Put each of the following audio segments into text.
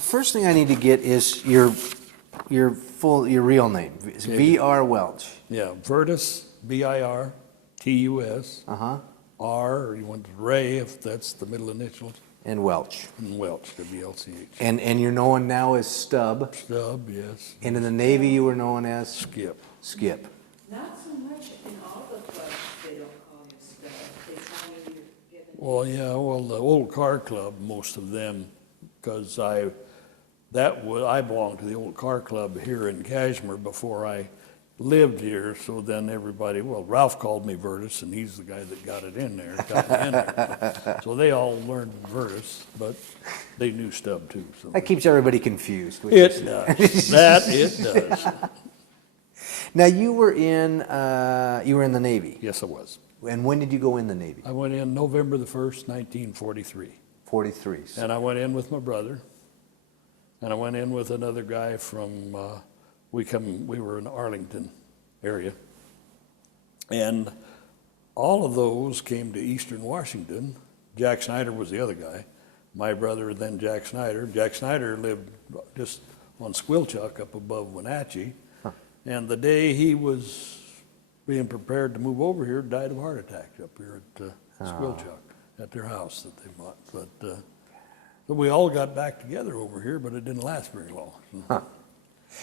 First thing I need to get is your real name. It's V.R. Welch. Yeah, Virtus, V-I-R-T-U-S. R, or you want Ray, if that's the middle initials. And Welch. And Welch, W-L-C-H. And you're known now as Stub. Stub, yes. And in the Navy you were known as? Skip. Skip. Not so much in all the clubs, they don't call you Stub. They call you your given. Well, yeah, the old car club, most of them, because I belonged to the old car club here in Kashmir before I lived here, so then everybody, Ralph called me Virtus, and he's the guy that got it in there, got me in there. So they all learned Virtus, but they knew Stub too. So. That keeps everybody confused. It does. That it does. Now you were in the Navy. Yes, I was. And when did you go in the Navy? I went in November the 1st, 1943. 43. And I went in with my brother, and I went in with another guy from, we were in Arlington area. And all of those came to Eastern Washington. Jack Snyder was the other guy. My brother, then Jack Snyder. Jack Snyder lived just on Squilchuck up above Wenatchee. Huh. And the day he was being prepared to move over here, died of a heart attack up here at Squilchuck, at their house that they bought. But we all got back together over here, but it didn't last very long. Huh.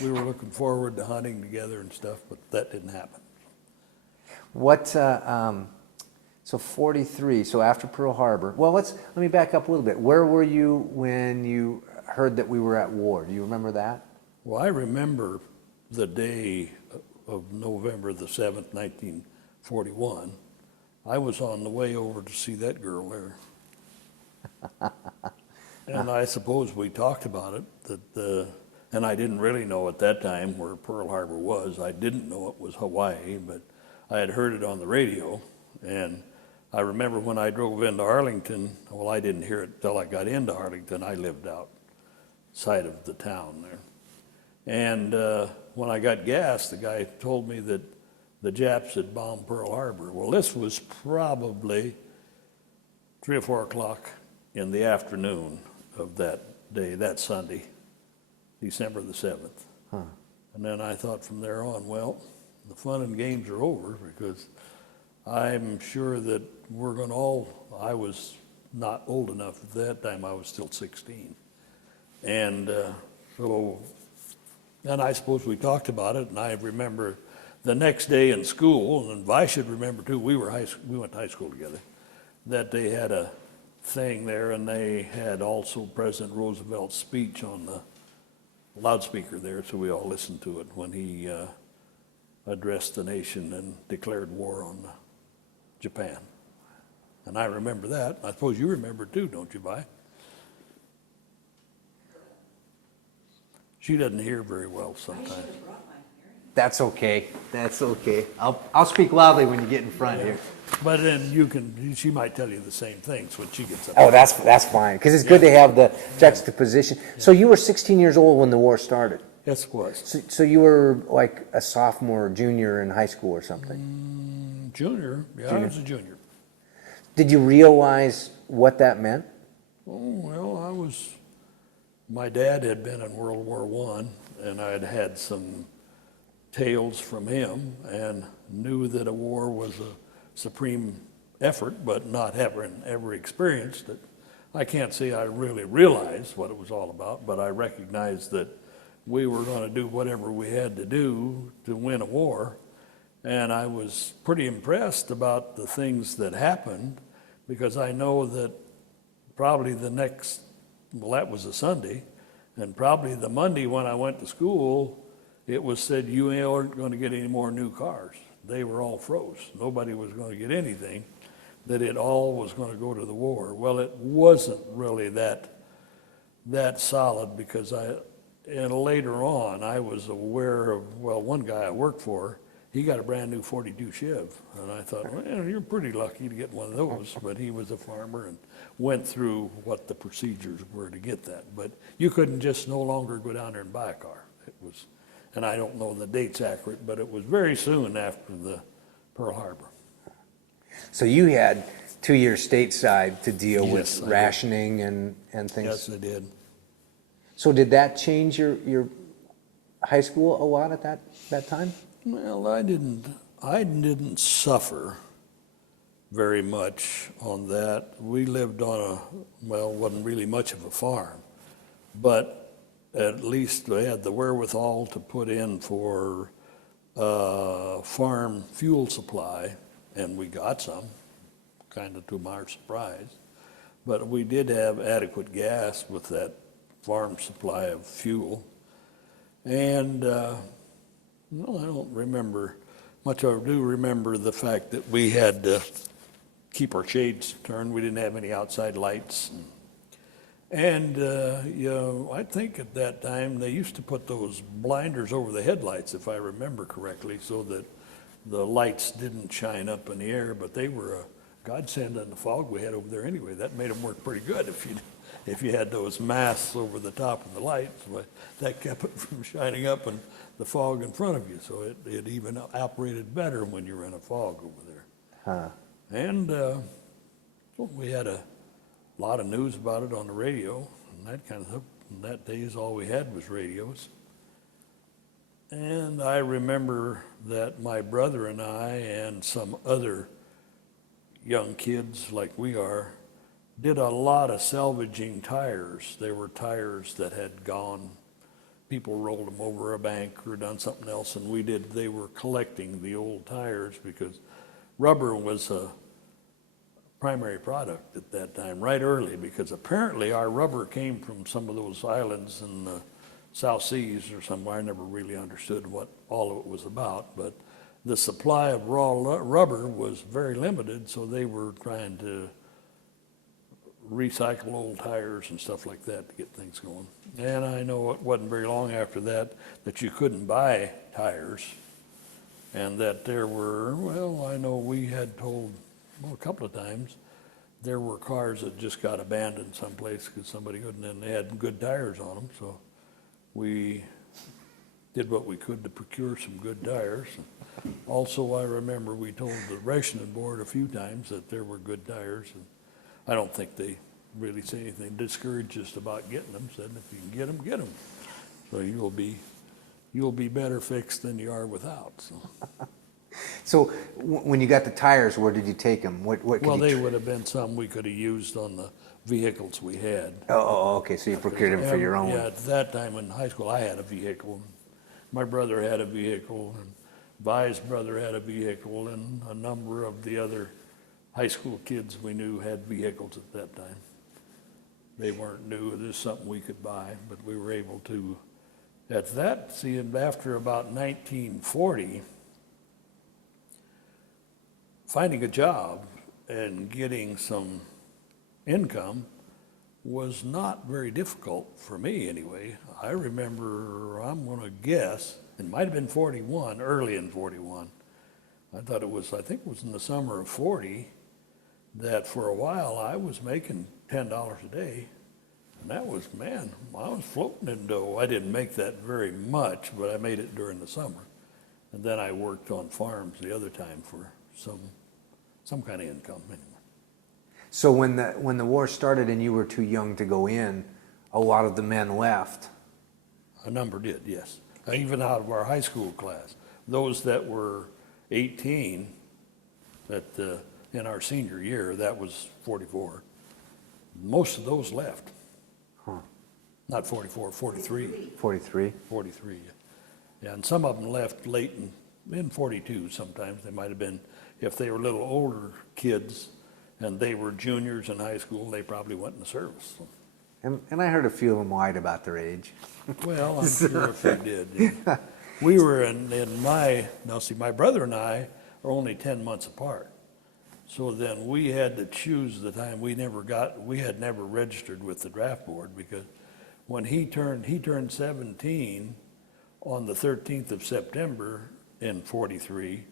We were looking forward to hunting together and stuff, but that didn't happen. So 43, so after Pearl Harbor. Well, let me back up a little bit. Where were you when you heard that we were at war? Do you remember that? Well, I remember the day of November the 7th, 1941. I was on the way over to see that girl there. And I suppose we talked about it, and I didn't really know at that time where Pearl Harbor was. I didn't know it was Hawaii, but I had heard it on the radio. And I remember when I drove into Arlington, well, I didn't hear it till I got into Arlington. I lived outside of the town there. And when I got gas, the guy told me that the Japs had bombed Pearl Harbor. Well, this was probably 3 or 4 o'clock in the afternoon of that day, that Sunday, December the 7th. Huh. And then I thought from there on, well, the fun and games are over, because I'm sure that I was not old enough at that time. I was still 16. And and I suppose we talked about it, and I remember the next day in school, and I should remember too, we went to high school together, that they had a thing there, and they had also President Roosevelt's speech on the loudspeaker there, so we all listened to it when he addressed the nation and declared war on Japan. And I remember that. I suppose you remember too, don't you, Vi? She doesn't hear very well sometimes. That's okay. That's okay. I'll speak loudly when you get in front here. But then she might tell you the same things when she gets up. Oh, that's fine, because it's good to have the juxtaposition. So you were 16 years old when the war started? Yes, it was. So you were like a sophomore, junior in high school or something? Junior. Yeah, I was a junior. Did you realize what that meant? Oh, well, my dad had been in World War I, and I'd had some tales from him and knew that a war was a supreme effort, but not having ever experienced it. I can't say I really realized what it was all about, but I recognized that we were going to do whatever we had to do to win a war. And I was pretty impressed about the things that happened, because I know that probably that was a Sunday, and probably the Monday when I went to school, it was said you aren't going to get any more new cars. They were all froze. Nobody was going to get anything, that it all was going to go to the war. Well, it wasn't really that solid, because later on I was aware of, one guy I worked for, he got a brand new 42 Chev, and I thought, well, you're pretty lucky to get one of those, but he was a farmer and went through what the procedures were to get that. But you couldn't just no longer go down there and buy a car. It was, and I don't know the date's accurate, but it was very soon after the Pearl Harbor. So you had 2 years stateside to deal with I rationing and things? Yes, I did. So did that change your high school a lot at that time? Well, I didn't suffer very much on that. We lived on wasn't really much of a farm, but at least we had the wherewithal to put in for farm fuel supply, and we got some, kind of to our surprise. But we did have adequate gas with that farm supply of fuel. And I don't remember much. I do remember the fact that we had to keep our shades turned. We didn't have any outside lights. And I think at that time they used to put those blinders over the headlights, if I remember correctly, so that the lights didn't shine up in the air, but they were a godsend on the fog we had over there anyway. That made them work pretty good if you had those masks over the top of the lights. But that kept it from shining up in the fog in front of you, so it even operated better when you were in a fog over there. Huh. And we had a lot of news about it on the radio, and that kind of stuff. That days all we had was radios. And I remember that my brother and I and some other young kids like we are did a lot of salvaging tires. There were tires that had gone, people rolled them over a bank or done something else, and they were collecting the old tires because rubber was a primary product at that time, right early, because apparently our rubber came from some of those islands in the South Seas or somewhere. I never really understood what all of it was about, but the supply of raw rubber was very limited, so they were trying to recycle old tires and stuff like that to get things going. And I know it wasn't very long after that you couldn't buy tires, and that there were, I know we had told a couple of times, there were cars that just got abandoned someplace because somebody couldn't, and they had good tires on them, so we did what we could to procure some good tires. Also, I remember we told the rationing board a few times that there were good tires, and I don't think they really say anything discouraged us about getting them. Said if you can get them, get them. So you'll be better fixed than you are without. So when you got the tires, where did you take them? They would have been some we could have used on the vehicles we had. Oh, okay. So you procured them for your own. Yeah, at that time in high school, I had a vehicle. My brother had a vehicle, and Vi's brother had a vehicle, and a number of the other high school kids we knew had vehicles at that time. They weren't new. It was something we could buy, but we were able to. After about 1940, finding a job and getting some income was not very difficult for me anyway. I remember, I'm going to guess, it might have been 41, early in 41. I think it was in the summer of 40, that for a while I was making $10 a day. And that was, I was floating in dough. I didn't make that very much, but I made it during the summer. And then I worked on farms the other time for some kind of income anyway. So when the war started and you were too young to go in, a lot of the men left. A number did, yes. Even out of our high school class. Those that were 18 in our senior year, that was 44. Most of those left. Huh. Not 44, 43. 43? 43, yeah. And some of them left late in 42 sometimes. They might have been, if they were little older kids and they were juniors in high school, they probably went in the service. And I heard a few of them lied about their age. Well, I'm sure if they did. Yeah. We were my brother and I are only 10 months apart. So then we had to choose the time. We had never registered with the draft board because when he turned 17 on the 13th of September in 43,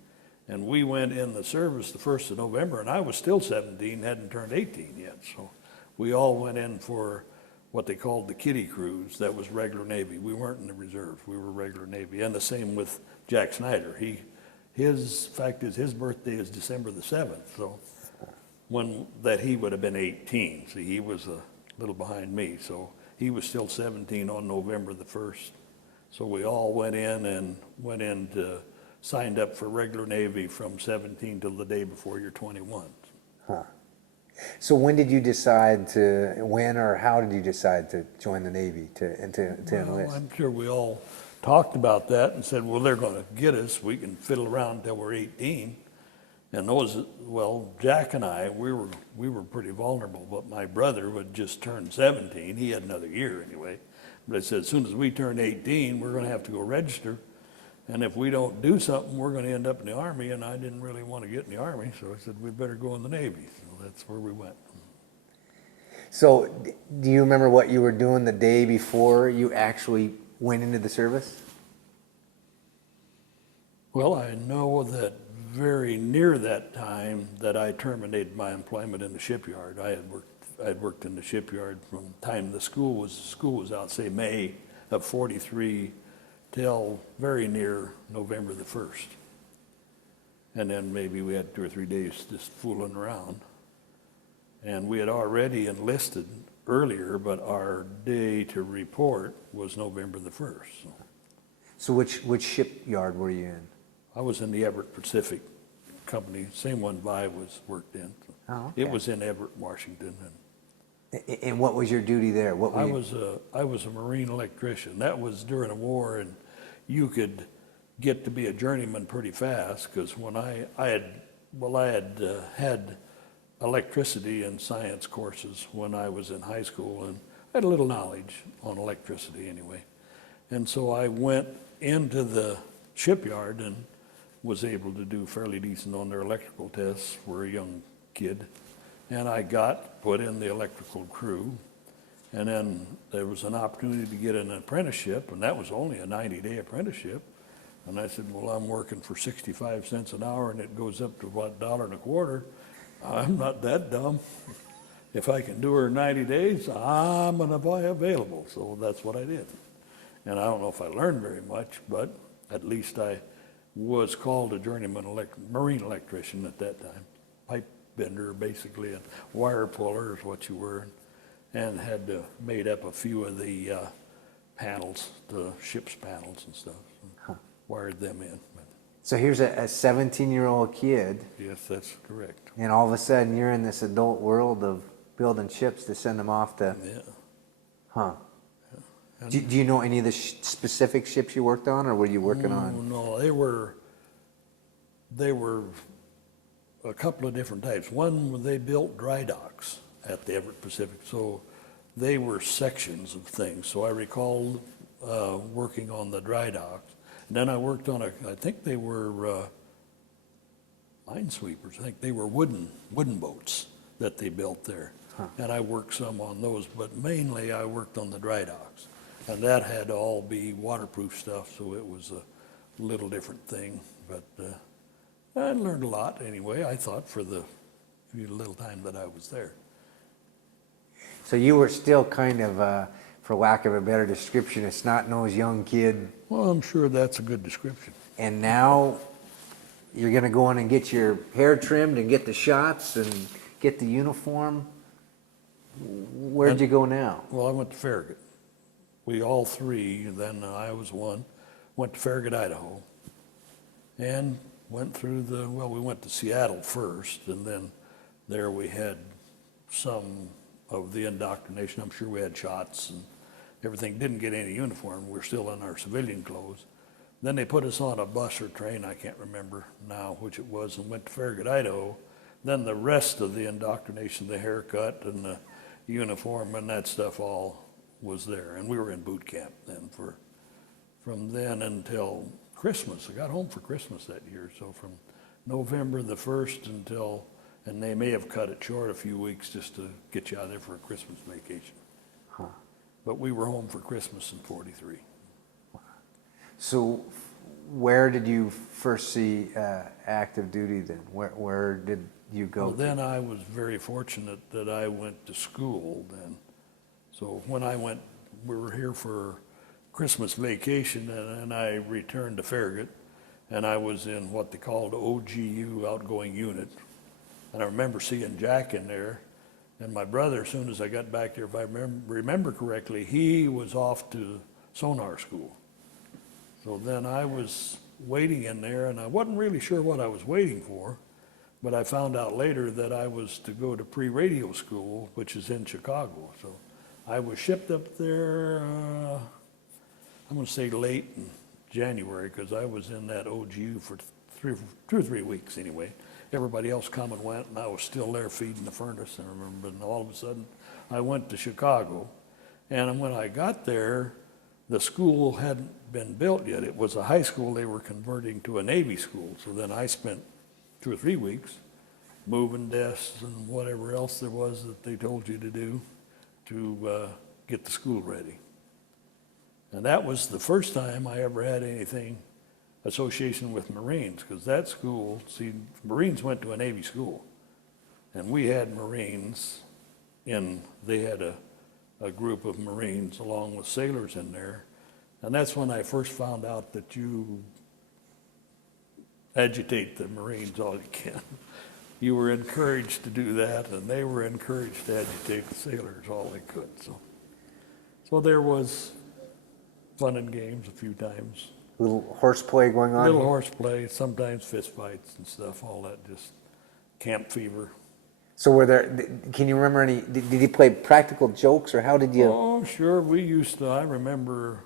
and we went in the service the 1st of November, and I was still 17, hadn't turned 18 yet. So we all went in for what they called the kiddie cruise. That was regular Navy. We weren't in the reserves. We were regular Navy. And the same with Jack Snyder. His birthday is December the 7th. So he would have been 18. See, he was a little behind me. So he was still 17 on November the 1st. So we all went in to signed up for regular Navy from 17 till the day before you're 21. Huh. So when did you decide to, when or how did you decide to join the Navy to enlist? I'm sure we all talked about that and said, well, they're going to get us. We can fiddle around until we're 18. And Jack and I, we were pretty vulnerable, but my brother would just turn 17. He had another year anyway. But I said, as soon as we turn 18, we're going to have to go register. And if we don't do something, we're going to end up in the Army. And I didn't really want to get in the Army, so I said, we better go in the Navy. So that's where we went. So do you remember what you were doing the day before you actually went into the service? Well, I know that very near that time that I terminated my employment in the shipyard. I had worked in the shipyard from the time the school was out, say May of 43 till very near November the 1st. And then maybe we had 2 or 3 days just fooling around. And we had already enlisted earlier, but our day to report was November the 1st. So which shipyard were you in? I was in the Everett Pacific Company, same one Vi worked in. Oh, okay. It was in Everett, Washington. And what was your duty there? What were I was a marine electrician. That was during a war, and you could get to be a journeyman pretty fast, because when I had electricity and science courses when I was in high school, and I had a little knowledge on electricity anyway. And so I went into the shipyard and was able to do fairly decent on their electrical tests for a young kid. And I got put in the electrical crew. And then there was an opportunity to get an apprenticeship, and that was only a 90-day apprenticeship. And I said, well, I'm working for 65 cents an hour, and it goes up to what, $1.25. I'm not that dumb. If I can do her 90 days, I'm going to be available. So that's what I did. And I don't know if I learned very much, but at least I was called a journeyman marine electrician at that time. Pipe bender, basically, and wire puller is what you were, and had made up a few of the panels, the ship's panels and stuff, and wired them in. So here's a 17-year-old kid. Yes, that's correct. And all of a sudden you're in this adult world of building ships to send them off to... Yeah. Huh. And Do you know any of the specific ships you worked on, or were you working on? No, they were a couple of different types. One, they built dry docks at the Everett Pacific, so they were sections of things. So I recall working on the dry docks. And then I worked on I think they were minesweepers. I think they were wooden boats that they built there. Huh. And I worked some on those, but mainly I worked on the dry docks. And that had to all be waterproof stuff, so it was a little different thing. But I learned a lot anyway, I thought, for the little time that I was there. So you were still kind of, for lack of a better description, a snot-nosed young kid. Well, I'm sure that's a good description. And now you're going to go in and get your hair trimmed and get the shots and get the uniform. Where'd you go now? Well, I went to Farragut. We all three, and then I was one, went to Farragut, Idaho, and went through we went to Seattle first, and then there we had some of the indoctrination. I'm sure we had shots and everything. Didn't get any uniform. We're still in our civilian clothes. Then they put us on a bus or train, I can't remember now which it was, and went to Farragut, Idaho. Then the rest of the indoctrination, the haircut and the uniform and that stuff all was there. And we were in boot camp then from then until Christmas. I got home for Christmas that year. So from November the 1st until, and they may have cut it short a few weeks just to get you out there for a Christmas vacation. Huh. But we were home for Christmas in 43. So where did you first see active duty then? Where did you go? Well, then I was very fortunate that I went to school then. So when I went, we were here for Christmas vacation, and I returned to Farragut, and I was in what they called OGU, outgoing unit. And I remember seeing Jack in there, And my brother, as soon as I got back there, if I remember correctly, he was off to sonar school. So then I was waiting in there, and I wasn't really sure what I was waiting for, but I found out later that I was to go to pre-radio school, which is in Chicago. So I was shipped up there, I'm going to say late in January, because I was in that OGU for 2 or 3 weeks anyway. Everybody else come and went, and I was still there feeding the furnace, I remember, and all of a sudden I went to Chicago. And when I got there, the school hadn't been built yet. It was a high school they were converting to a Navy school. So then I spent 2 or 3 weeks moving desks and whatever else there was that they told you to do to get the school ready. And that was the first time I ever had anything association with Marines, because that school, see, Marines went to a Navy school, and we had Marines they had a group of Marines along with sailors in there, and that's when I first found out that you agitate the Marines all you can. You were encouraged to do that, and they were encouraged to agitate the sailors all they could. So there was fun and games a few times. Little horseplay going on? Little horseplay, sometimes fist fights and stuff, all that, just camp fever. So can you remember any, did you play practical jokes, or how did you? Oh, sure, we used to, I remember,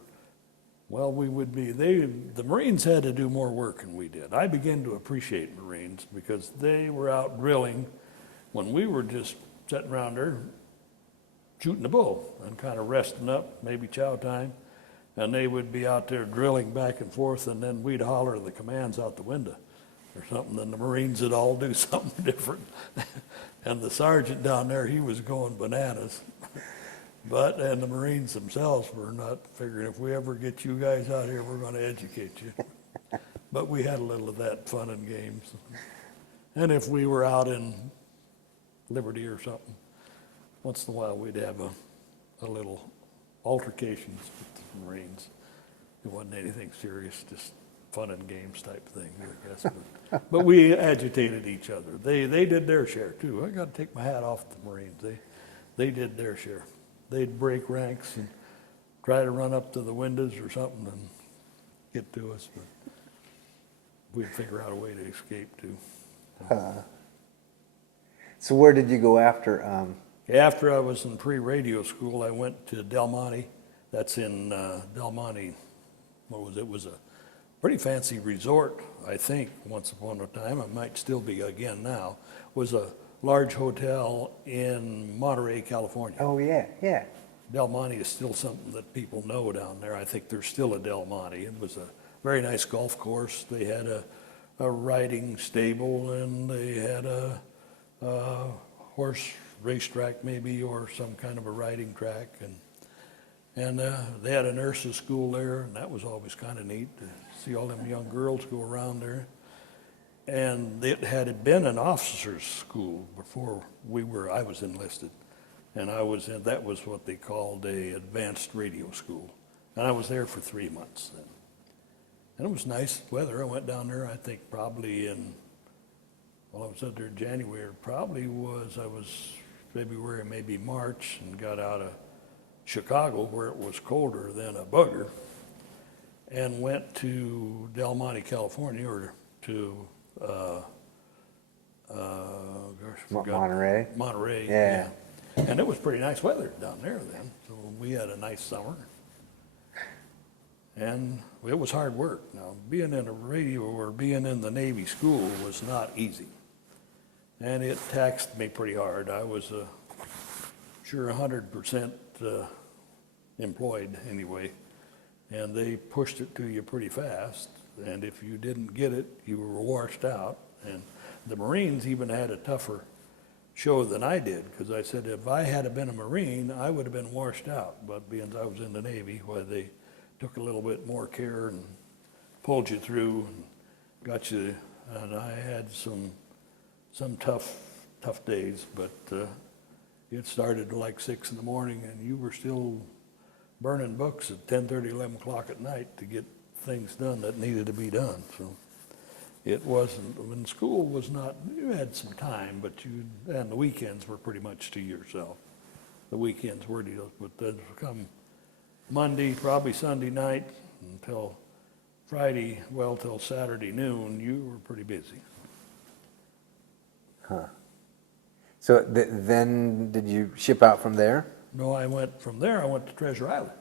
well, the Marines had to do more work than we did. I began to appreciate Marines because they were out drilling when we were just sitting around there shooting the bull and kind of resting up, maybe chow time. And they would be out there drilling back and forth, and then we'd holler the commands out the window or something, and the Marines would all do something different. And the sergeant down there, he was going bananas. And the Marines themselves were not figuring, if we ever get you guys out here, we're going to educate you. But we had a little of that fun and games. And if we were out in Liberty or something, once in a while we'd have a little altercations with the Marines. It wasn't anything serious, just fun and games type thing, I guess. But we agitated each other. They did their share too. I got to take my hat off to the Marines. They did their share. They'd break ranks and try to run up to the windows or something and get to us, but we'd figure out a way to escape too. So where did you go after? After I was in pre-radio school, I went to Del Monte. That's in Del Monte. What was it? It was a pretty fancy resort, I think, once upon a time. It might still be again now. It was a large hotel in Monterey, California. Oh, yeah. Del Monte is still something that people know down there. I think there's still a Del Monte. It was a very nice golf course. They had a riding stable, and they had a horse racetrack maybe, or some kind of a riding track, and they had a nurses' school there, and that was always kind of neat to see all them young girls go around there. And it had been an officers' school before I was enlisted, and that was what they called a advanced radio school, and I was there for 3 months then. And it was nice weather. I went down there, I think probably I was out there in January. I was February, maybe March, and got out of Chicago where it was colder than a bugger, and went to Del Monte, California, or to Monterey. Monterey, Yeah. And it was pretty nice weather down there then, so we had a nice summer. And it was hard work. Now, being in a radio or being in the Navy school was not easy. And it taxed me pretty hard. I was sure 100% employed anyway, and they pushed it to you pretty fast, and if you didn't get it, you were washed out. And the Marines even had a tougher show than I did, because I said if I had been a Marine, I would have been washed out, but being I was in the Navy, why they took a little bit more care and pulled you through and got you, and I had some tough days, but it started like 6 in the morning, and you were still burning books at 10:30, 11 o'clock at night to get things done that needed to be done. So it wasn't, when school was not, you had some time, but and the weekends were pretty much to yourself. The weekends were deals, but then come Monday, probably Sunday night, until Friday, well, till Saturday noon, you were pretty busy. Huh. So then did you ship out from there? No, from there, I went to Treasure Island.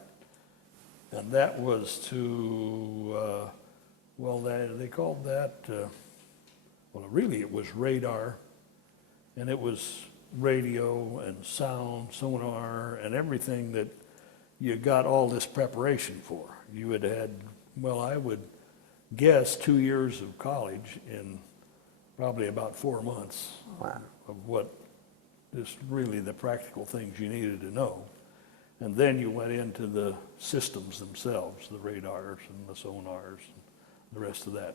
And that was to, well, they called that, well, really it was radar, and it was radio and sound, sonar, and everything that you got all this preparation for. You had, well, I would guess 2 years of college in probably about 4 months. Wow. Of what is really the practical things you needed to know. And then you went into the systems themselves, the radars and the sonars and the rest of that.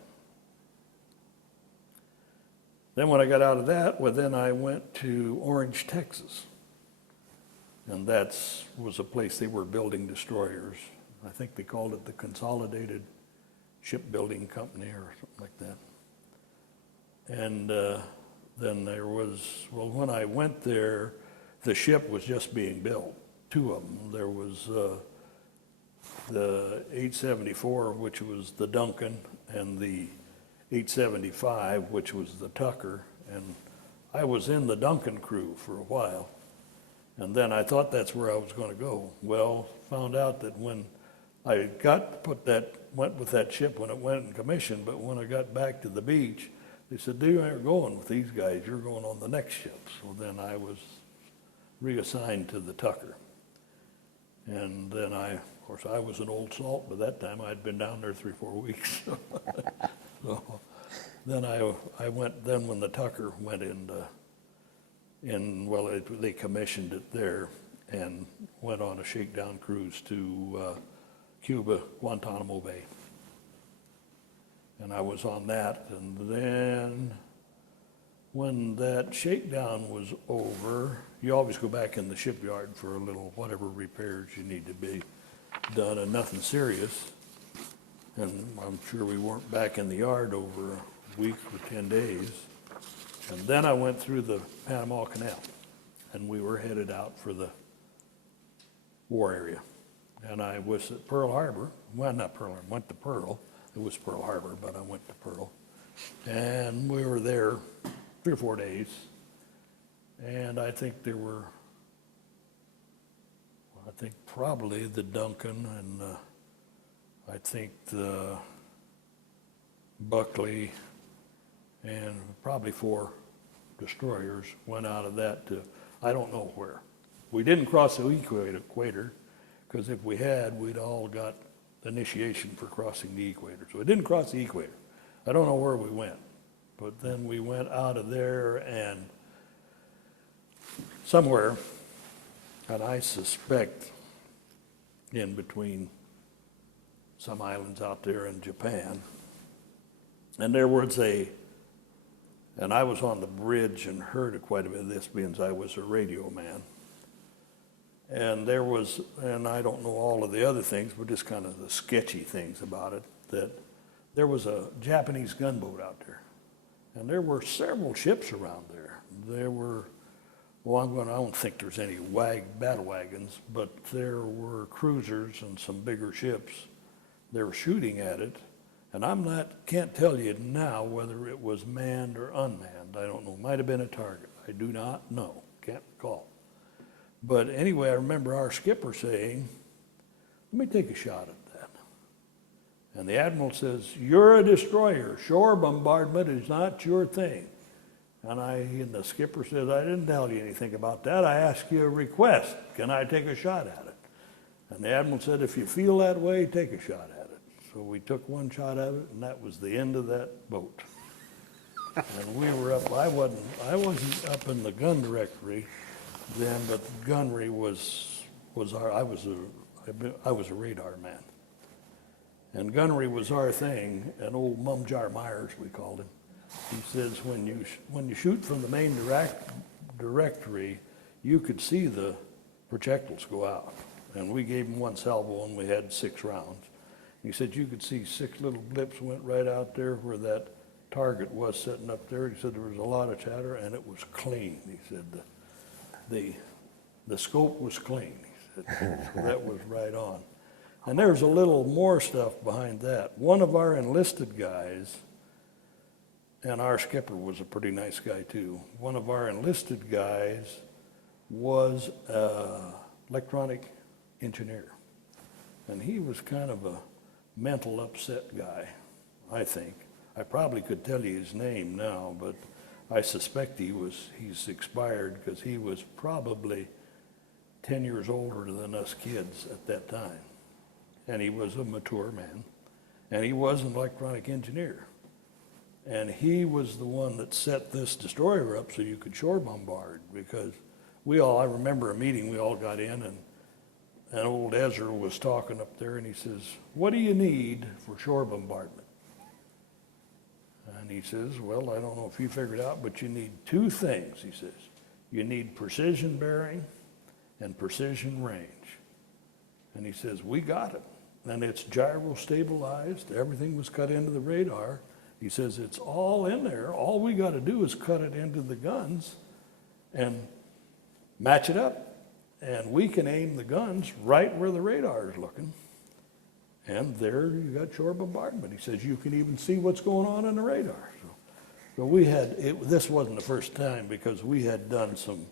Then when I got out of that, well, then I went to Orange, Texas. And that was a place they were building destroyers. I think they called it the Consolidated Shipbuilding Company or something like that. And then there was, well, when I went there, the ship was just being built, 2 of them. There was the 874, which was the Duncan, and the 875, which was the Tucker. And I was in the Duncan crew for a while. And then I thought that's where I was going to go. Well, found out that when I went with that ship when it went in commission, but when I got back to the beach, they said, you aren't going with these guys, you're going on the next ship. So then I was reassigned to the Tucker. And then of course, I was an old salt by that time. I'd been down there 3-4 weeks. So then I went, then when the Tucker went well, they commissioned it there and went on a shakedown cruise to Cuba, Guantanamo Bay. And I was on that, and then when that shakedown was over, you always go back in the shipyard for a little whatever repairs you need to be done, and nothing serious. And I'm sure we weren't back in the yard over a week or 10 days. And then I went through the Panama Canal, and we were headed out for the war area. And I was at Pearl Harbor, well, not Pearl Harbor, went to Pearl. It was Pearl Harbor, but I went to Pearl. And we were there 3 or 4 days. And I think there were, I think probably the Duncan and I think the Buckley and probably 4 destroyers went out of that to, I don't know where. We didn't cross the equator, because if we had, we'd all got initiation for crossing the equator. So it didn't cross the equator. I don't know where we went, but then we went out of there and somewhere, and I suspect in between some islands out there in Japan, and there was and I was on the bridge and heard quite a bit of this because I was a radio man. And there was, and I don't know all of the other things, but just kind of the sketchy things about it, that there was a Japanese gunboat out there. And there were several ships around there. There were, well, I don't think there's any battle wagons, but there were cruisers and some bigger ships. They were shooting at it. And can't tell you now whether it was manned or unmanned. I don't know. Might have been a target. I do not know. Can't recall. But anyway, I remember our skipper saying, let me take a shot at that. And the admiral says, you're a destroyer. Shore bombardment is not your thing. And the skipper says, I didn't tell you anything about that. I asked you a request. Can I take a shot at it? And the admiral said, if you feel that way, take a shot at it. So we took one shot at it, and that was the end of that boat. And we were up, I wasn't up in the gun directory then, but gunnery was I was a radar man. And gunnery was our thing, and old Mumjar Myers, we called him. He says, when you shoot from the main directory, you could see the projectiles go out. And we gave him one salvo, and we had 6 rounds. He said you could see 6 little blips went right out there where that target was sitting up there. He said there was a lot of chatter and it was clean. He said the scope was clean. He said so that was right on. And there's a little more stuff behind that. One of our enlisted guys, and our skipper was a pretty nice guy too. One of our enlisted guys was an electronic engineer. And he was kind of a mental upset guy, I think. I probably could tell you his name now, but I suspect he's expired because he was probably 10 years older than us kids at that time. And he was a mature man. And he was an electronic engineer. And he was the one that set this destroyer up so you could shore bombard, because I remember a meeting, we all got in, and old Ezra was talking up there, and he says, "What do you need for shore bombardment?" And he says, "Well, I don't know if you figured it out, but you need two things," he says. "You need precision bearing and precision range." And he says, "We got it. And it's gyro stabilized. Everything was cut into the radar." He says, "It's all in there. All we got to do is cut it into the guns and match it up. And we can aim the guns right where the radar is looking. And there you got shore bombardment." He says, "You can even see what's going on in the radar." So this wasn't the first time, because we had done some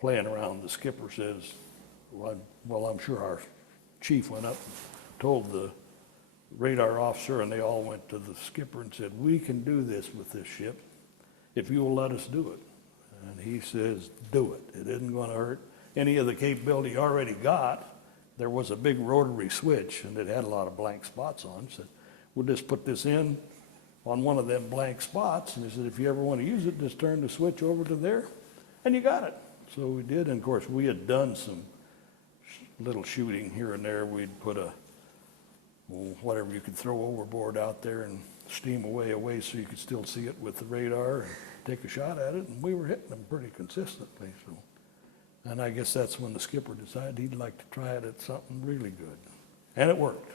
playing around. The skipper says, well, I'm sure our chief went up and told the radar officer, and they all went to the skipper and said, "We can do this with this ship if you will let us do it." And he says, "Do it. It isn't going to hurt any of the capability you already got." There was a big rotary switch, and it had a lot of blank spots on. He said, "We'll just put this in on one of them blank spots." And he said, "If you ever want to use it, just turn the switch over to there, and you got it." So we did, and of course we had done some little shooting here and there. We'd put whatever you could throw overboard out there and steam away so you could still see it with the radar and take a shot at it, and we were hitting them pretty consistently. So, and I guess that's when the skipper decided he'd like to try it at something really good, and it worked.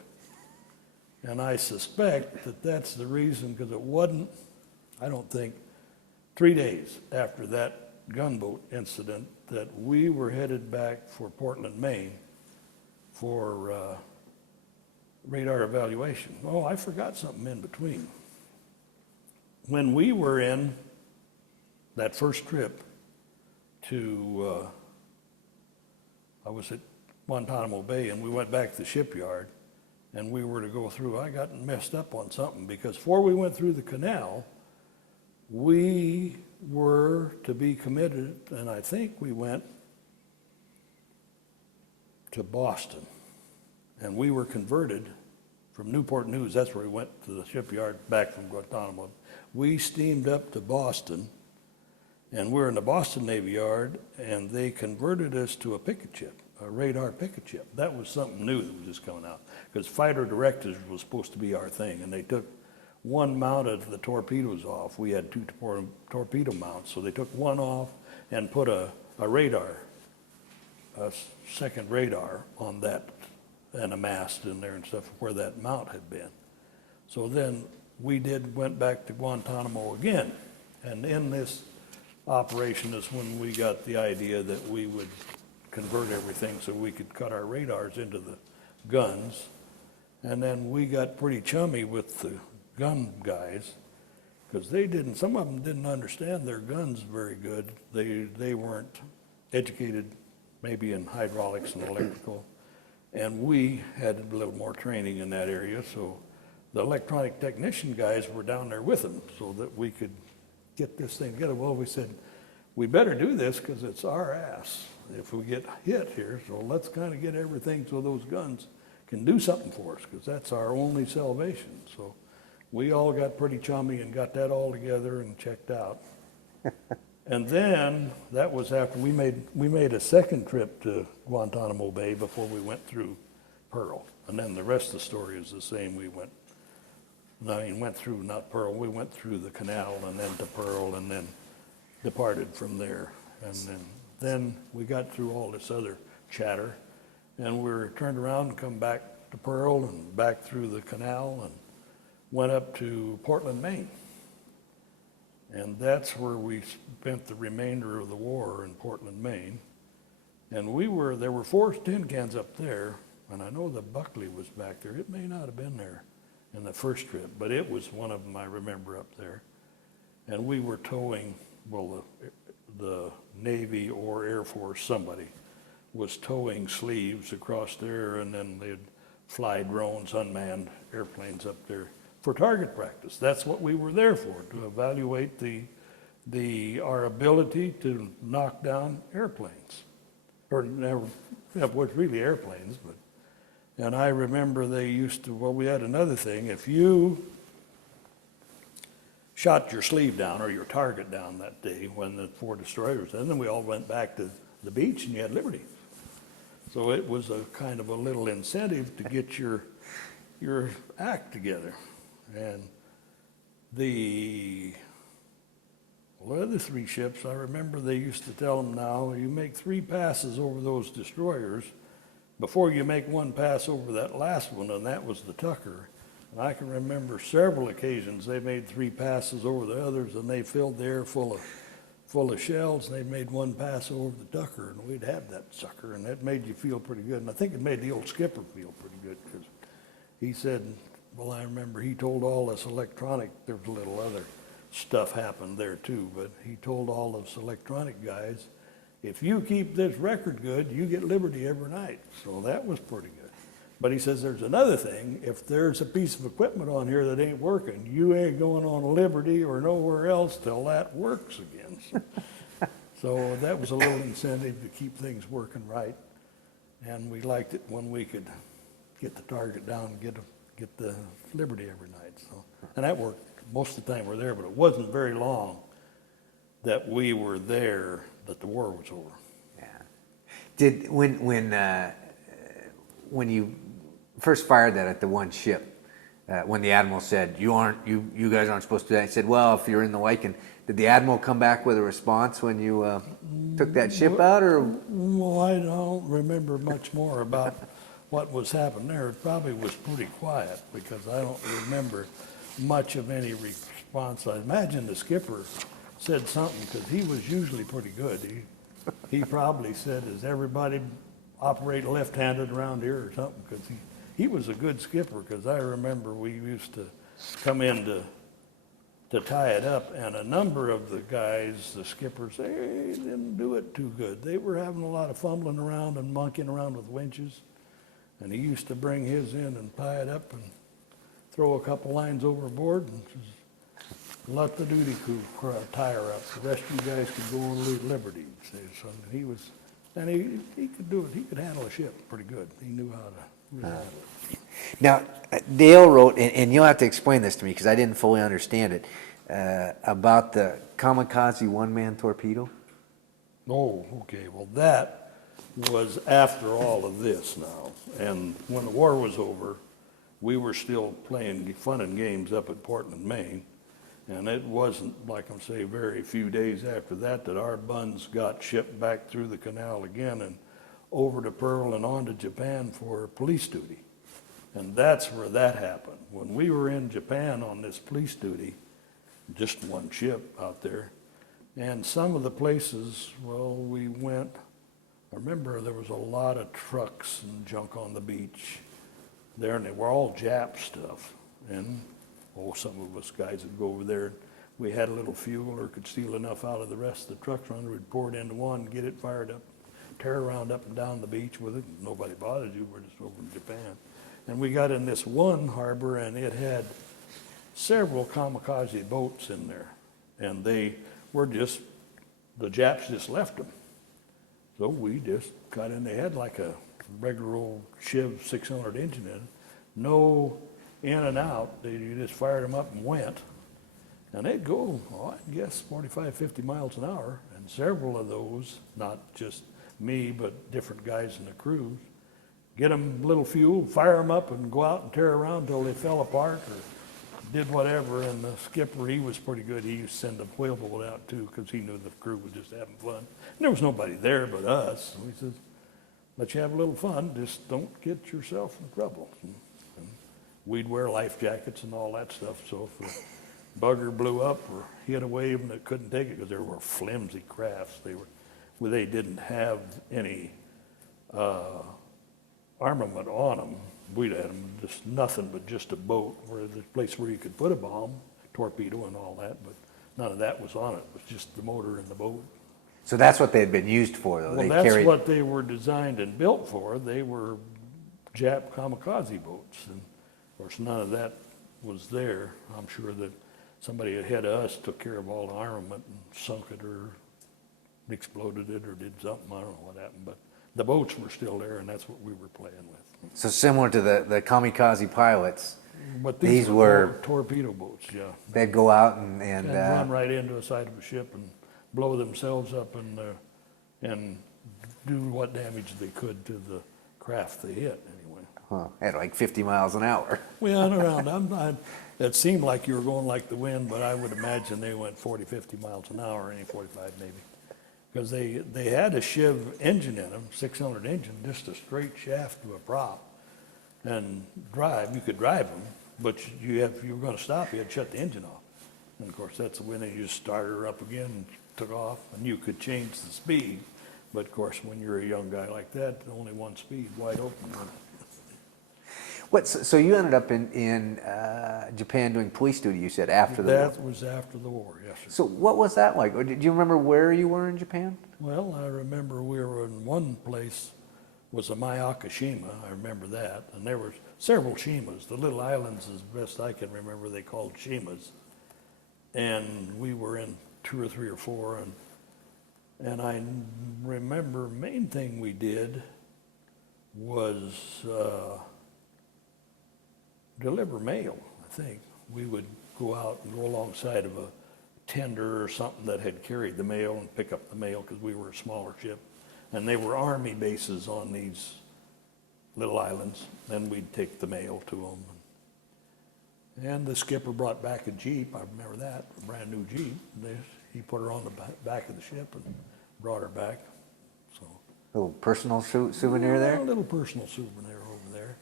And I suspect that that's the reason, because it wasn't, I don't think, 3 days after that gunboat incident that we were headed back for Portland, Maine for radar evaluation. Oh, I forgot something in between. When we were in that first trip to, I was at Guantanamo Bay, and we went back to the shipyard, and we were to go through. I got messed up on something, because before we went through the canal, we were to be committed, and I think we went to Boston, and we were converted from Newport News. That's where we went to the shipyard back from Guantanamo. We steamed up to Boston, and we're in the Boston Navy Yard, and they converted us to a picket ship, a radar picket ship. That was something new that was just coming out, because fighter directives was supposed to be our thing, and they took one mount of the torpedoes off. We had 2 torpedo mounts, so they took one off and put a radar, a second radar on that, and a mast in there and stuff where that mount had been. So then we went back to Guantanamo again, and in this operation is when we got the idea that we would convert everything so we could cut our radars into the guns. And then we got pretty chummy with the gun guys, because some of them didn't understand their guns very good. They weren't educated maybe in hydraulics and electrical, and we had a little more training in that area, so the electronic technician guys were down there with them so that we could get this thing together. Well, we said, we better do this because it's our ass if we get hit here, so let's kind of get everything so those guns can do something for us, because that's our only salvation. So we all got pretty chummy and got that all together and checked out. And then that was after we made a second trip to Guantanamo Bay before we went through Pearl. And then the rest of the story is the same. We went through, not Pearl, we went through the canal and then to Pearl and then departed from there. And then we got through all this other chatter, and we were turned around and come back to Pearl and back through the canal and went up to Portland, Maine. And that's where we spent the remainder of the war in Portland, Maine. And there were 4 tin cans up there, and I know the Buckley was back there. It may not have been there in the first trip, but it was one of them I remember up there. And we were towing, well, the Navy or Air Force, somebody was towing sleeves across there, and then they'd fly drones, unmanned airplanes up there for target practice. That's what we were there for, to evaluate our ability to knock down airplanes. Or never, it was really airplanes, but, and I remember they used to, well, we had another thing, if you shot your sleeve down or your target down that day when the 4 destroyers, and then we all went back to the beach and you had liberty. So it was a kind of a little incentive to get your act together. And the other 3 ships, I remember they used to tell them, now you make 3 passes over those destroyers before you make 1 pass over that last one, and that was the Tucker. And I can remember several occasions they made 3 passes over the others, and they filled the air full of shells, and they made 1 pass over the Tucker, and we'd have that sucker, and that made you feel pretty good. And I think it made the old skipper feel pretty good, because he said, well, I remember he told all us electronic, there was a little other stuff happened there too, but he told all of us electronic guys, if you keep this record good, you get liberty every night. So that was pretty good. But he says there's another thing, if there's a piece of equipment on here that ain't working, you ain't going on liberty or nowhere else till that works again. So that was a little incentive to keep things working right. And we liked it when we could get the target down and get the liberty every night. So, and that worked. Most of the time we're there, but it wasn't very long that we were there that the war was over. Yeah. Did when you first fired that at the one ship, when the admiral said you guys aren't supposed to do that, he said, well, if you're in the Viking, did the admiral come back with a response when you took that ship out, or? Well, I don't remember much more about what was happening there. It probably was pretty quiet because I don't remember much of any response. I imagine the skipper said something because he was usually pretty good. He probably said, does everybody operate left-handed around here or something? Because he was a good skipper, because I remember we used to come in to tie it up, and a number of the guys, the skippers, they didn't do it too good. They were having a lot of fumbling around and monkeying around with winches, and he used to bring his in and tie it up and throw a couple lines overboard and just let the duty crew tie her up. The rest of you guys could go on liberty. So he was, and he could do it. He could handle a ship pretty good. He knew how to handle it. Now, Dale wrote, and you'll have to explain this to me because I didn't fully understand it, about the kamikaze one-man torpedo. Oh, okay. Well, that was after all of this now. And when the war was over, we were still playing fun and games up at Portland, Maine. And it wasn't, like I'm saying, very few days after that our buns got shipped back through the canal again and over to Pearl and on to Japan for police duty. And that's where that happened. When we were in Japan on this police duty, just one ship out there, and some of the places, well, we went, I remember there was a lot of trucks and junk on the beach there, and they were all Jap stuff. And some of us guys would go over there. We had a little fuel or could steal enough out of the rest of the trucks runner. We'd pour it into one, get it fired up, tear around up and down the beach with it. Nobody bothered you. We're just over in Japan. And we got in this one harbor, and it had several kamikaze boats in there. And they were just, the Japs just left them. So we just got in. They had like a regular old Shiv 600 engine in it. No in and out. You just fired them up and went. And they'd go, I guess, 45, 50 miles an hour. And several of those, not just me, but different guys in the crews, get them a little fuel, fire them up, and go out and tear around until they fell apart or did whatever. And the skipper, he was pretty good. He used to send a whaleboat out too, because he knew the crew was just having fun. And there was nobody there but us. So he says, let you have a little fun, just don't get yourself in trouble. And we'd wear life jackets and all that stuff. So bugger blew up or hit a wave and it couldn't take it because there were flimsy crafts. They didn't have any armament on them. We'd had them just nothing but just a boat, where the place where you could put a bomb, torpedo and all that, but none of that was on it. It was just the motor in the boat. So that's what they had been used for, though. Well, They that's carried. what they were designed and built for. They were Jap kamikaze boats, and of course none of that was there. I'm sure that somebody ahead of us took care of all the armament and sunk it or exploded it or did something. I don't know what happened, but the boats were still there, and that's what we were playing with. So similar to the kamikaze pilots, But These these were- were torpedo boats, yeah. they'd go out and And run right into the side of a ship and blow themselves up and do what damage they could to the craft they hit, anyway. at like 50 miles an hour. We went around. It seemed like you were going like the wind, but I would imagine they went 40, 50 miles an hour, any 45 maybe. Because they had a Shiv engine in them, 600 engine, just a straight shaft to a prop. And you could drive them, but if you were going to stop, you had to shut the engine off. And of course, that's when you just started her up again and took off, and you could change the speed. But of course, when you're a young guy like that, only one speed, wide open. So you ended up in Japan doing police duty, you said, after the war. That was after the war, yes, sir. So what was that like? Or do you remember where you were in Japan? Well, I remember we were in one place, was a Miyaka Shima, I remember that, and there were several Shimas. The little islands, as best I can remember, they called Shimas. And we were in 2 or 3 or 4, and I remember main thing we did was deliver mail, I think. We would go out and go alongside of a tender or something that had carried the mail and pick up the mail because we were a smaller ship. And they were army bases on these little islands. Then we'd take the mail to them. And the skipper brought back a Jeep, I remember that, a brand new Jeep. He put her on the back of the ship and brought her back. So Little personal souvenir there? a little personal souvenir over there.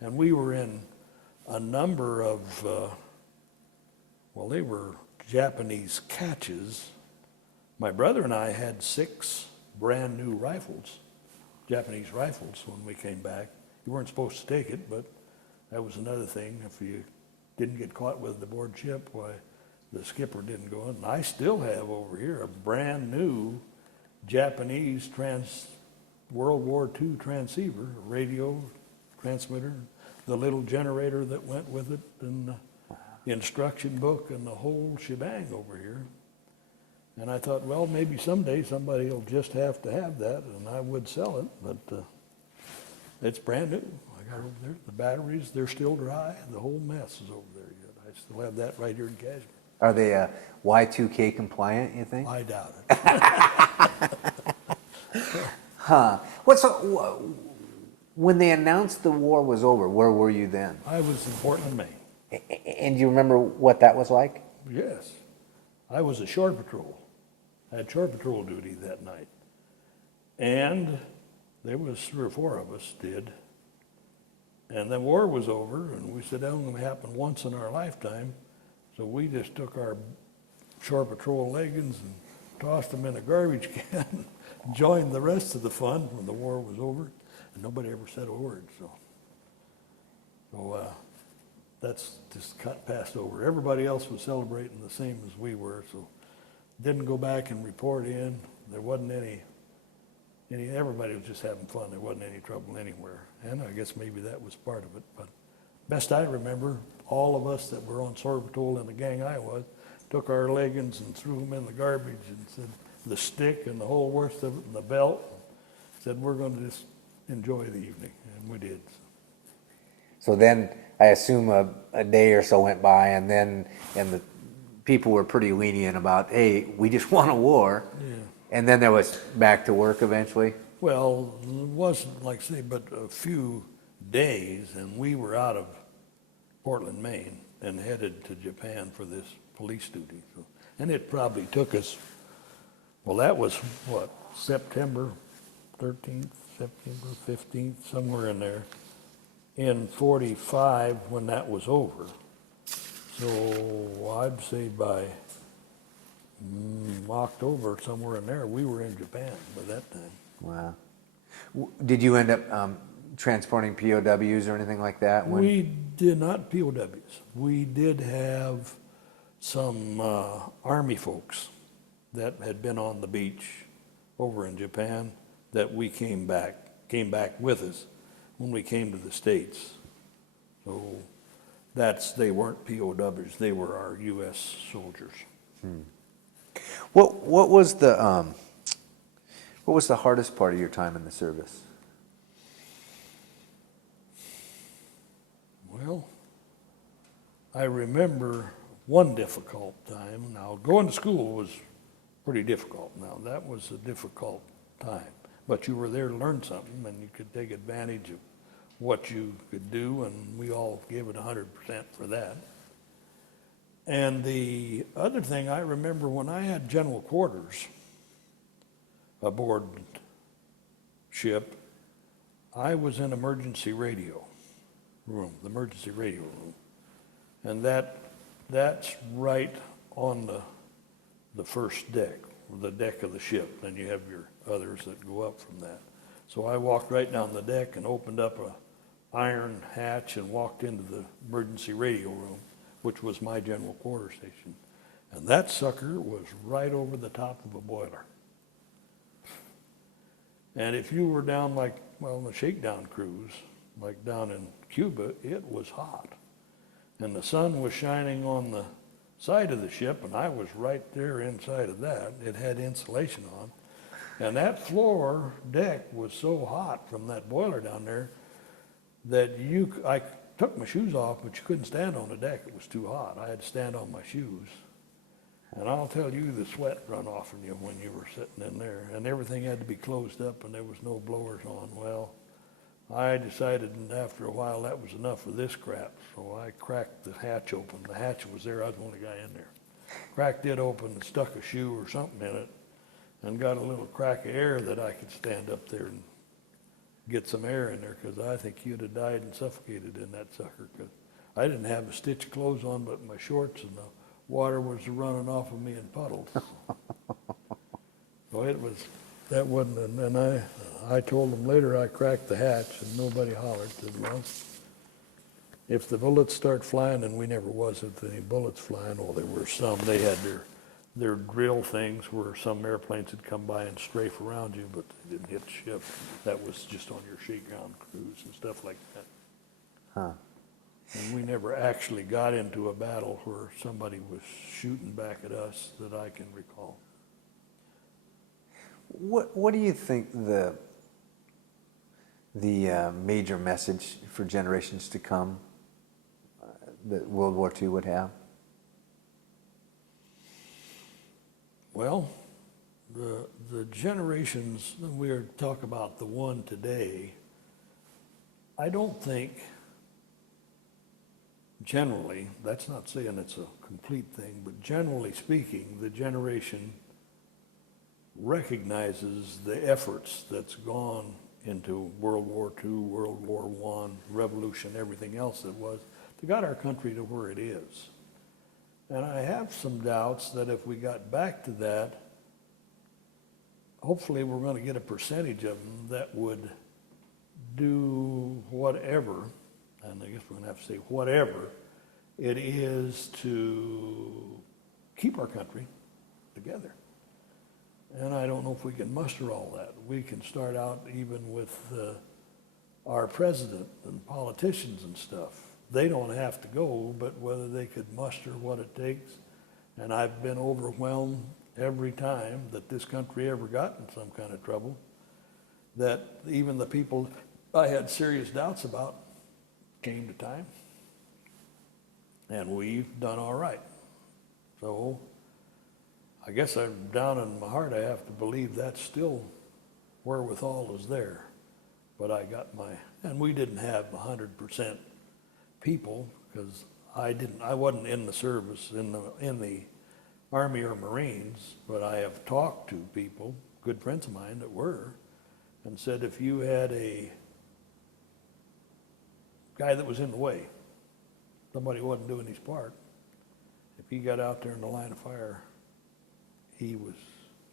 And we were in a number of, they were Japanese catches. My brother and I had 6 brand new rifles, Japanese rifles, when we came back. You weren't supposed to take it, but that was another thing. If you didn't get caught with the board ship, why, the skipper didn't go in. And I still have over here a brand new Japanese World War II transceiver, a radio transmitter, the little generator that went with it, and the instruction book, and the whole shebang over here. And I thought, well, maybe someday somebody will just have to have that, and I would sell it, but it's brand new. I got it over there. The batteries, they're still dry. The whole mess is over there yet. I still have that right here in Kashmir. Are they Y2K compliant, you think? I doubt it. Huh. When they announced the war was over, where were you then? I was in Portland, Maine. And do you remember what that was like? Yes. I was a shore patrol. I had shore patrol duty that night. And there was 3 or 4 of us did. And the war was over, and we said that was going to happen once in our lifetime. So we just took our shore patrol leggings and tossed them in a garbage can, joined the rest of the fun when the war was over, and nobody ever said a word. So that's just passed over. Everybody else was celebrating the same as we were, so didn't go back and report in. There wasn't any, everybody was just having fun. There wasn't any trouble anywhere. And I guess maybe that was part of it. But best I remember, all of us that were on shore patrol in the gang I was, took our leggings and threw them in the garbage and said, the stick and the whole worst of it and the belt, said, we're going to just enjoy the evening. And we did. So then I assume a day or so went by, and the people were pretty lenient about, hey, we just want a war. Yeah. And then there was back to work eventually. Well, it wasn't like say, but a few days, and we were out of Portland, Maine, and headed to Japan for this police duty. So, and it probably took us, well, that was what, September 13th, September 15th, somewhere in there, in 45 when that was over. So I'd say by October, somewhere in there, we were in Japan by that time. Wow. Did you end up transporting POWs or anything like that? We did not POWs. We did have some Army folks that had been on the beach over in Japan that we came back with us when we came to the States. So they weren't POWs, they were our U.S. soldiers. What was the hardest part of your time in the service? Well, I remember one difficult time. Now, going to school was pretty difficult. Now, that was a difficult time. But you were there to learn something, and you could take advantage of what you could do, and we all gave it 100% for that. And the other thing I remember, when I had general quarters aboard ship, I was in emergency radio room, the emergency radio room. And that's right on the first deck, the deck of the ship. Then you have your others that go up from that. So I walked right down the deck and opened up a iron hatch and walked into the emergency radio room, which was my general quarter station. And that sucker was right over the top of a boiler. And if you were down on a shakedown cruise, like down in Cuba, it was hot. And the sun was shining on the side of the ship, and I was right there inside of that. It had insulation on. And that floor deck was so hot from that boiler down there that I took my shoes off, but you couldn't stand on the deck. It was too hot. I had to stand on my shoes. And I'll tell you, the sweat run off from you when you were sitting in there. And everything had to be closed up, and there was no blowers on. Well, I decided after a while that was enough of this crap. So I cracked the hatch open. The hatch was there. I was the only guy in there. Cracked it open and stuck a shoe or something in it and got a little crack of air that I could stand up there and get some air in there, because I think you'd have died and suffocated in that sucker, because I didn't have a stitch of clothes on but my shorts, and the water was running off of me in puddles. So that wasn't, and then I told them later I cracked the hatch, and nobody hollered. Said, well, if the bullets start flying, and we never was with any bullets flying, well, there were some. They had their drill things where some airplanes would come by and strafe around you, but they didn't hit the ship. That was just on your shakedown cruise and stuff like that. Huh. And we never actually got into a battle where somebody was shooting back at us that I can recall. What do you think the major message for generations to come that World War II would have? Well, the generations, we talk about the one today, I don't think generally, that's not saying it's a complete thing, but generally speaking, the generation recognizes the efforts that's gone into World War II, World War I, Revolution, everything else that was, to got our country to where it is. And I have some doubts that if we got back to that, hopefully we're going to get a percentage of them that would do whatever, and I guess we're going to have to say whatever it is to keep our country together. And I don't know if we can muster all that. We can start out even with our president and politicians and stuff. They don't have to go, but whether they could muster what it takes. And I've been overwhelmed every time that this country ever got in some kind of trouble, that even the people I had serious doubts about came to time. And we've done all right. So I guess I'm down in my heart, I have to believe that still wherewithal is there. But and we didn't have 100% people, because I wasn't in the service in the Army or Marines, but I have talked to people, good friends of mine that were, and said if you had a guy that was in the way, somebody wasn't doing his part, If he got out there in the line of fire, he was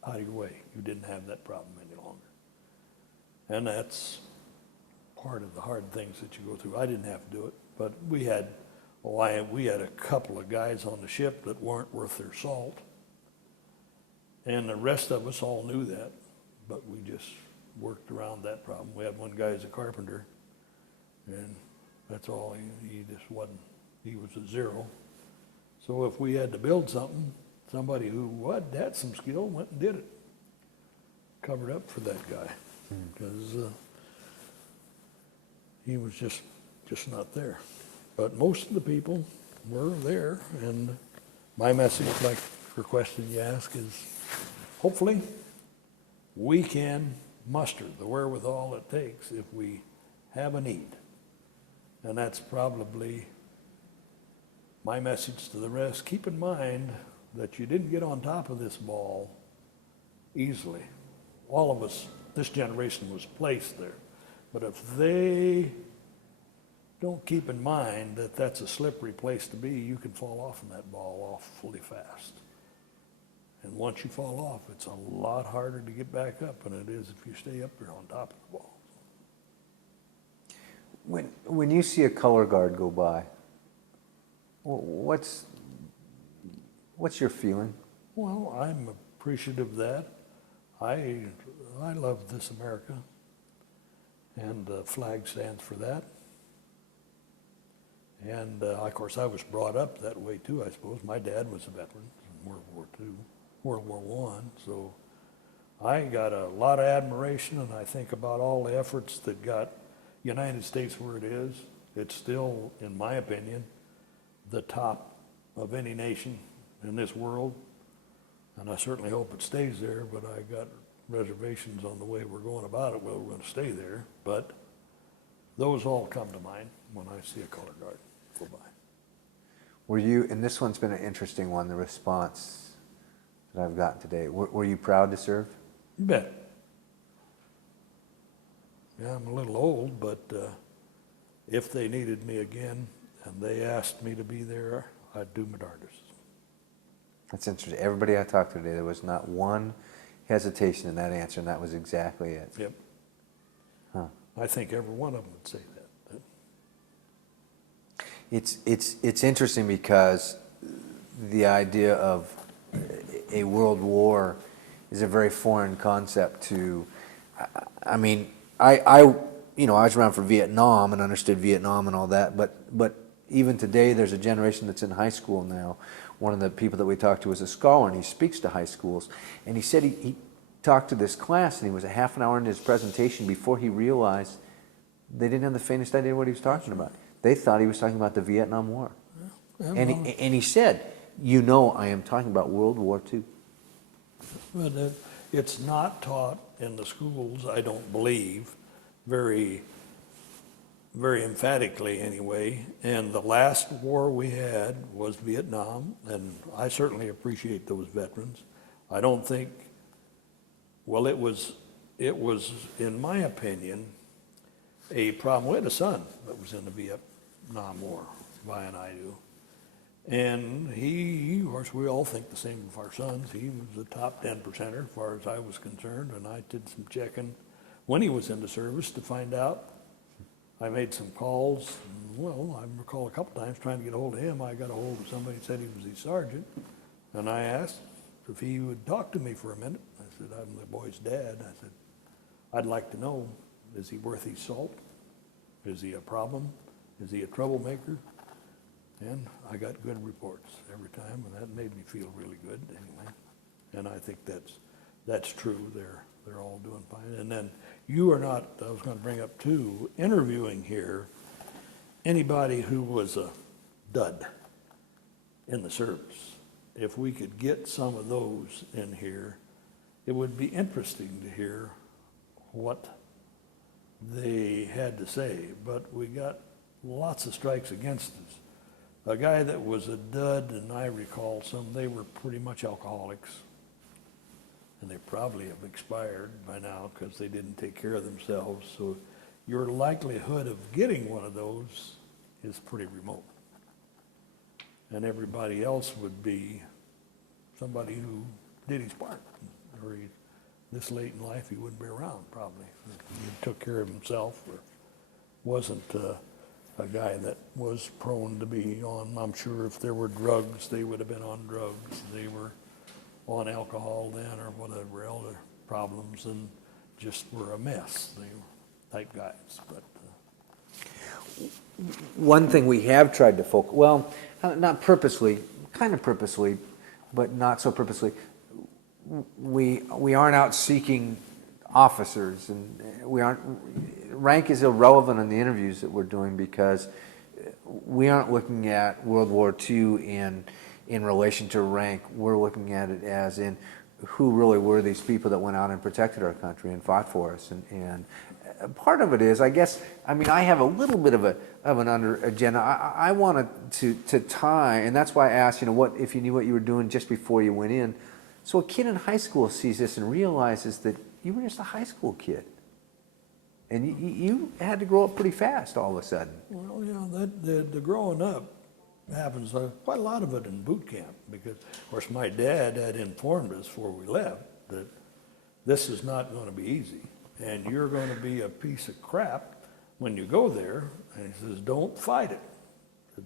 out of your way. You didn't have that problem any longer. And that's part of the hard things that you go through. I didn't have to do it, but we had a couple of guys on the ship that weren't worth their salt. And the rest of us all knew that, but we just worked around that problem. We had one guy as a carpenter, and that's all. He just wasn't, he was a zero. So if we had to build something, somebody who had some skill went and did it. Covered up for that guy, because he was just not there. But most of the people were there, and my message, like the question you ask, is hopefully we can muster the wherewithal it takes if we have a need. And that's probably my message to the rest. Keep in mind that you didn't get on top of this ball easily. All of us, this generation was placed there. But if they don't keep in mind that that's a slippery place to be, you can fall off in that ball awfully fast. And once you fall off, it's a lot harder to get back up than it is if you stay up there on top of the ball. When you see a color guard go by, what's your feeling? Well, I'm appreciative of that. I love this America, and the flag stands for that. And of course, I was brought up that way too, I suppose. My dad was a veteran in World War II, World War I, so I got a lot of admiration, and I think about all the efforts that got United States where it is. It's still, in my opinion, the top of any nation in this world, and I certainly hope it stays there, but I got reservations on the way we're going about it, whether we're going to stay there. But those all come to mind when I see a color guard go by. Were you, and this one's been an interesting one, the response that I've gotten today. Were you proud to serve? You bet. Yeah, I'm a little old, but if they needed me again and they asked me to be there, I'd do my darndest. That's interesting. Everybody I talked to today, there was not one hesitation in that answer, and that was exactly it. Yep. Huh. I think every one of them would say that. It's interesting because the idea of a world war is a very foreign concept to, I mean, I was around for Vietnam and understood Vietnam and all that, but even today there's a generation that's in high school now. One of the people that we talked to is a scholar, and he speaks to high schools, and he said he talked to this class, and he was a half an hour into his presentation before he realized they didn't have the faintest idea what he was talking about. They thought he was talking about the Vietnam War. Yeah, And he said, you know, I am talking about World War II. But it's not taught in the schools, I don't believe, very, very emphatically anyway. And the last war we had was Vietnam, and I certainly appreciate those veterans. I don't think, well, it was, in my opinion, a problem. We had a son that was in the Vietnam War, Vi and I do. And he, of course, we all think the same of our sons. He was a top 10%er as far as I was concerned, and I did some checking when he was in the service to find out. I made some calls. Well, I recall a couple times trying to get a hold of him. I got a hold of somebody who said he was his sergeant, and I asked if he would talk to me for a minute. I said, I'm the boy's dad. I said, I'd like to know, is he worth his salt? Is he a problem? Is he a troublemaker? And I got good reports every time, and that made me feel really good anyway. And I think that's true. They're all doing fine. And then you are not, I was going to bring up too, interviewing here anybody who was a dud in the service. If we could get some of those in here, it would be interesting to hear what they had to say. But we got lots of strikes against us. A guy that was a dud, and I recall some, they were pretty much alcoholics. And they probably have expired by now because they didn't take care of themselves. So your likelihood of getting one of those is pretty remote. and everybody else would be somebody who did his part. Or this late in life, he wouldn't be around, probably. He took care of himself, or wasn't a guy that was prone to be on, I'm sure if there were drugs, they would have been on drugs. They were on alcohol then, or whatever other problems, and just were a mess. They were type guys, but. One thing we have tried to focus, well, not purposely, kind of purposely, but not so purposely. We aren't out seeking officers, and rank is irrelevant in the interviews that we're doing, because we aren't looking at World War II in relation to rank. We're looking at it as in who really were these people that went out and protected our country and fought for us. And part of it is, I guess, I mean, I have a little bit of an under agenda. I wanted to tie, and that's why I asked, what if you knew what you were doing just before you went in. So a kid in high school sees this and realizes that you were just a high school kid, and you had to grow up pretty fast all of a sudden. Well, the growing up happens, quite a lot of it in boot camp, because, of course, my dad had informed us before we left that this is not going to be easy, and you're going to be a piece of crap when you go there. And he says, don't fight it.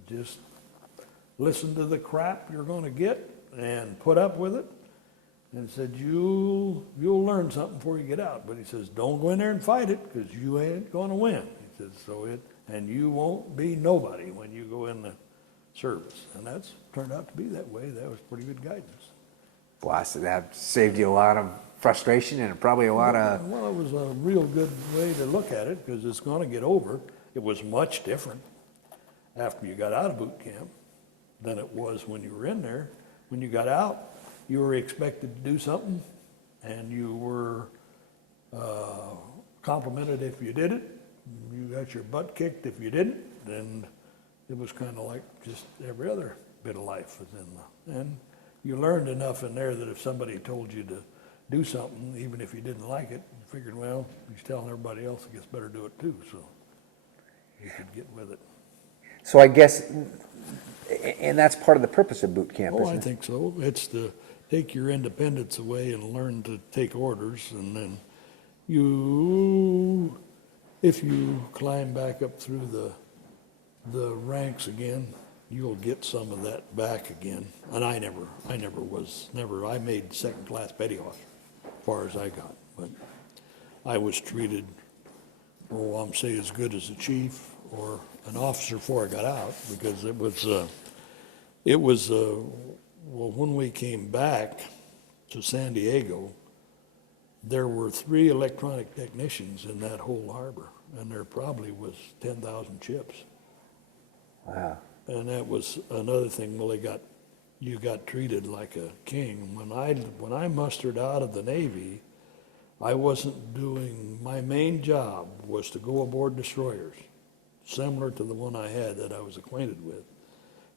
Just listen to the crap you're going to get and put up with it. And he said, you'll learn something before you get out. But he says, don't go in there and fight it, because you ain't going to win. He says, and you won't be nobody when you go in the service. And that's turned out to be that way. That was pretty good guidance. Well, so that saved you a lot of frustration and probably a lot of... Well, it was a real good way to look at it, because it's going to get over. It was much different after you got out of boot camp than it was when you were in there. When you got out, you were expected to do something, and you were complimented if you did it. You got your butt kicked if you didn't, and it was kind of like just every other bit of life was in the, and you learned enough in there that if somebody told you to do something, even if you didn't like it, you figured, well, he's telling everybody else, I guess better do it too, so you could get with it. So I guess, and that's part of the purpose of boot camp, Oh, isn't I it? think so. It's to take your independence away and learn to take orders, and then if you climb back up through the ranks again, you'll get some of that back again. And I made second class petty officer as far as I got, but I was treated, I'm saying as good as a chief or an officer before I got out, because well, when we came back to San Diego, there were 3 electronic technicians in that whole harbor, and there probably was 10,000 ships. Wow. And that was another thing. Well, you got treated like a king. When I mustered out of the Navy, I wasn't doing, my main job was to go aboard destroyers, similar to the one I had that I was acquainted with,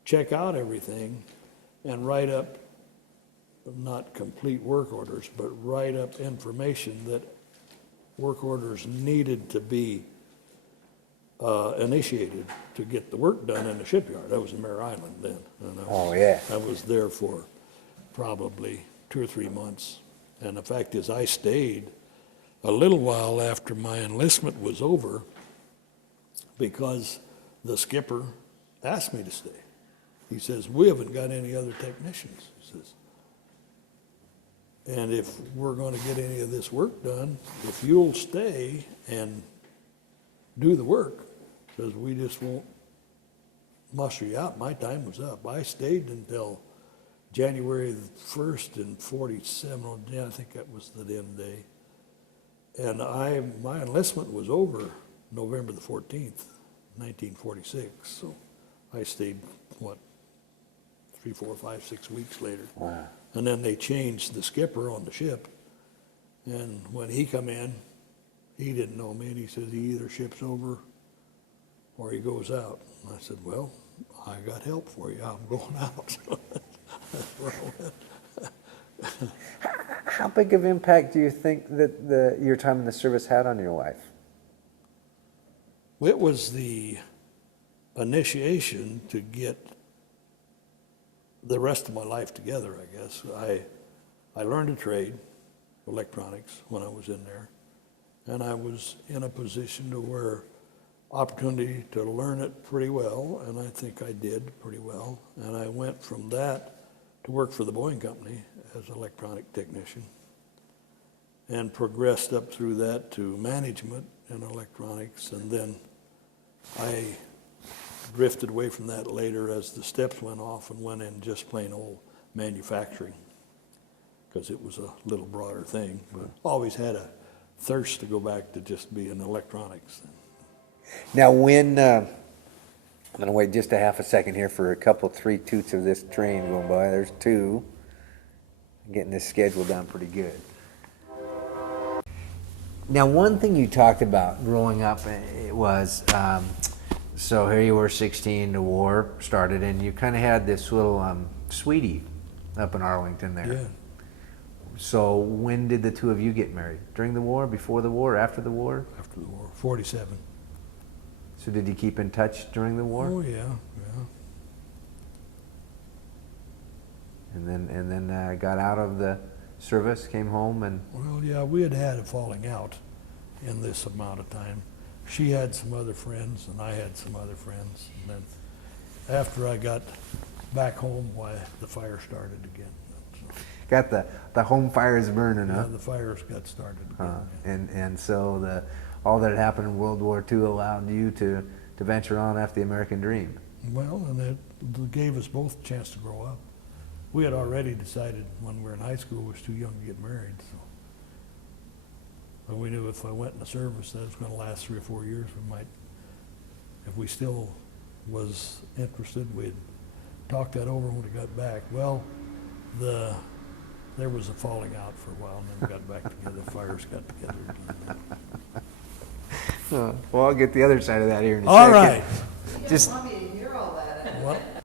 check out everything, and write up, not complete work orders, but write up information that work orders needed to be initiated to get the work done in the shipyard. That was in Mare Island then. And I was there for probably 2 or 3 months. And the fact is, I stayed a little while after my enlistment was over, because the skipper asked me to stay. He says, we haven't got any other technicians. He says, and if we're going to get any of this work done, if you'll stay and do the work, says, we just won't muster you out. My time was up. I stayed until January 1st in 47. I think that was the end day. And my enlistment was over November the 14th, 1946. So I stayed, 3, 4, 5, 6 weeks later. Wow. And then they changed the skipper on the ship. And when he come in, he didn't know me, and he says, he either ships over or he goes out. And I said, well, I got help for you. I'm going out. How big of impact do you think that your time in the service had on your life? It was the initiation to get the rest of my life together, I guess. I learned a trade, electronics, when I was in there, and I was in a position to where opportunity to learn it pretty well, and I think I did pretty well. And I went from that to work for the Boeing Company as an electronic technician, and progressed up through that to management in electronics, and then I drifted away from that later as the steps went off and went in just plain old manufacturing, because it was a little broader thing, but always had a thirst to go back to just being electronics. Now, when I'm gonna wait just a half a second here for a couple, 3 toots of this train going by. There's 2. Getting this schedule down pretty good. Now, one thing you talked about growing up, it was, so here you were 16, the war started, and you kind of had this little sweetie up in Arlington there. Yeah. So when did the 2 of you get married? During the war, before the war, after the war? After the war, 47. So did you keep in touch during the war? Oh, yeah, yeah. And then got out of the service, came home, and Well, yeah, we had had a falling out in this amount of time. She had some other friends, and I had some other friends. And then after I got back home, why, the fire started again. So, got the home fires burning, yeah, huh? the fires got started again. And so all that happened in World War II allowed you to venture on after the American dream. Well, and it gave us both a chance to grow up. We had already decided when we were in high school we was too young to get married, so. But we knew if I went in the service that it was gonna last 3 or 4 years, we might, if we still was interested, we'd talk that over when we got back. Well, there was a falling out for a while, and then we got back together, fires got together again. Well, I'll get the other side of that here in a All second. right. You Just- don't want me to hear all that. What?